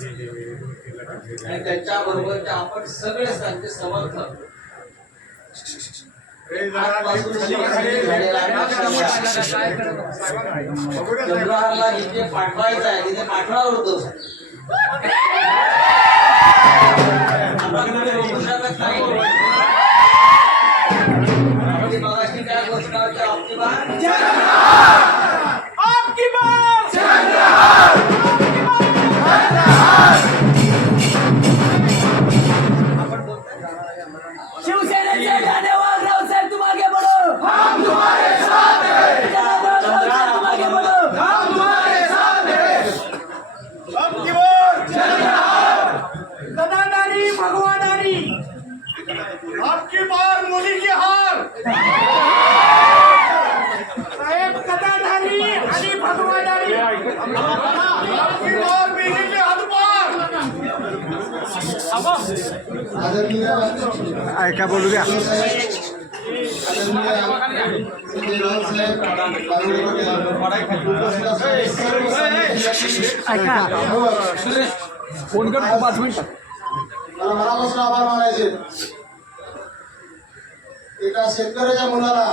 आणि त्यांच्या बरोबरचे आपण सगळे त्यांचे समर्थक चंद्रहारला जिथे पाठवायचं आहे. तिथे पाठवणार होतो. कोणी रोखू शकत नाही. आपकी बार मोदी की हार साहेब गदाधारी आणि भगवाधारी आपकी बार बीजेपी हदपार ऐका बोलू द्या फोन कर पाच मिनिट मला मनापासून आभार मानायचे एका शेतकऱ्याच्या मुलाला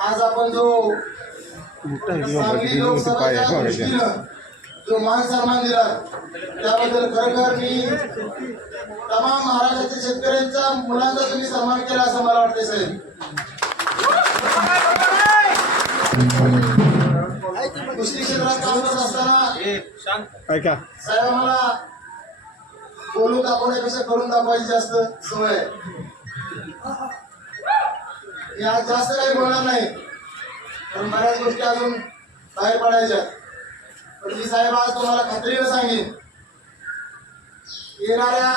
आज आपण जो सांगली लोकसभेच्या दृष्टीनं जो मान सन्मान दिला त्याबद्दल खरोखर मी तमाम महाराष्ट्राच्या शेतकऱ्यांच्या मुलांचा तुम्ही सन्मान केला असं मला वाटते साहेब. कुस्ती क्षेत्रात काम करत असताना साहेब आम्हाला बोलून दाखवण्यापेक्षा करून दाखवायची जास्त सवय आज जास्त काही बोलणार नाही. पण बऱ्याच गोष्टी अजून बाहेर पडायच्या. पण मी साहेब आज तुम्हाला खात्रीनं सांगेन येणाऱ्या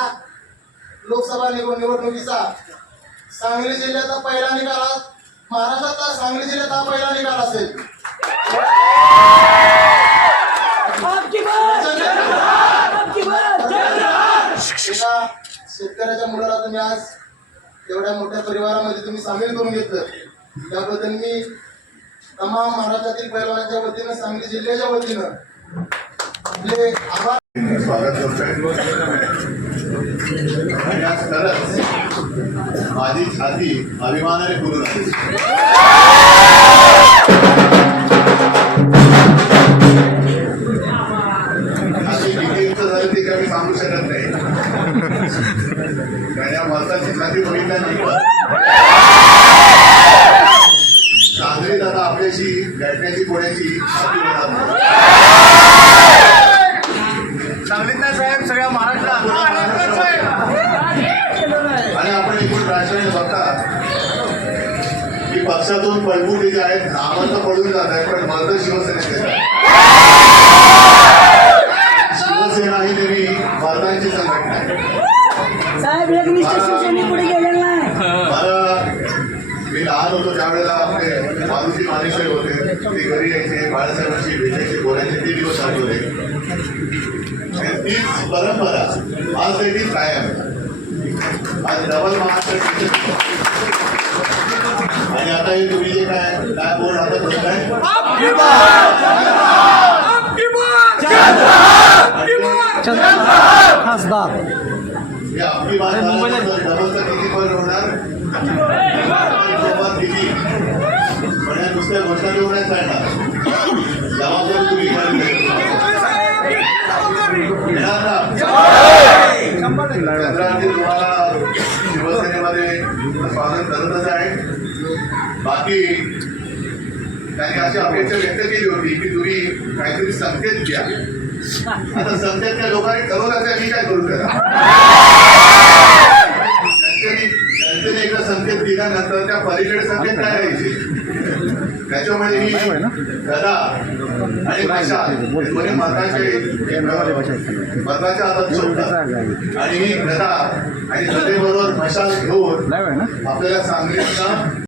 लोकसभा निवड निवडणुकीचा सांगली जिल्ह्याचा पहिला निकाल आज महाराष्ट्राचा सांगली जिल्ह्यात हा पहिला निकाल असेल. शेतकऱ्याच्या मुलाला तुम्ही आज एवढ्या मोठ्या परिवारामध्ये तुम्ही सामील करून घेतलं. त्याबद्दल मी तमाम महाराष्ट्रातील पैलवानांच्या वतीनं सांगली जिल्ह्याच्या वतीनं आपले आभार. स्वागत करतोय. माझी छाती अभिमानाने पूर्ण राजकारणी बघता की पक्षातून पळपुटे जे आहेत नामांतर पडून जात आहे पण मत शिवसेनेचे. शिवसेना ही तरी मतांची संघटना आहे. मी लहान होतो त्यावेळेला आपले मारुती मानेश्वर होते. ते घरी यायचे बाळासाहेबांशी भेटायचे बोलायचे ते दिवस आठवले. तीच परंपरा आज ती कायम आहे. आज डबल महाराष्ट्र आणि आता हे तुम्ही जे काय काय बोर्ड आता बघताय खासदार हे डबलचा किती पॉईंट होणार किती पण या नुसत्या घोषणा नाही चालणार जबाबदारी तुम्ही स्वागत करतच आहे. बाकी त्यांनी अशी अपेक्षा व्यक्त केली होती की तुम्ही काहीतरी संकेत द्या. आता संकेत त्या लोकांनी ठरवलं त्या मी काय करू करा जनतेने जनतेने एकदा संकेत दिल्यानंतर त्या पलीकडे संकेत काय राहायचे त्याच्यामुळे ही गदा आणि हातात शोधतात आणि ही गदा आणि गदेबरोबर मशाल घेऊन आपल्याला सांगलीतनं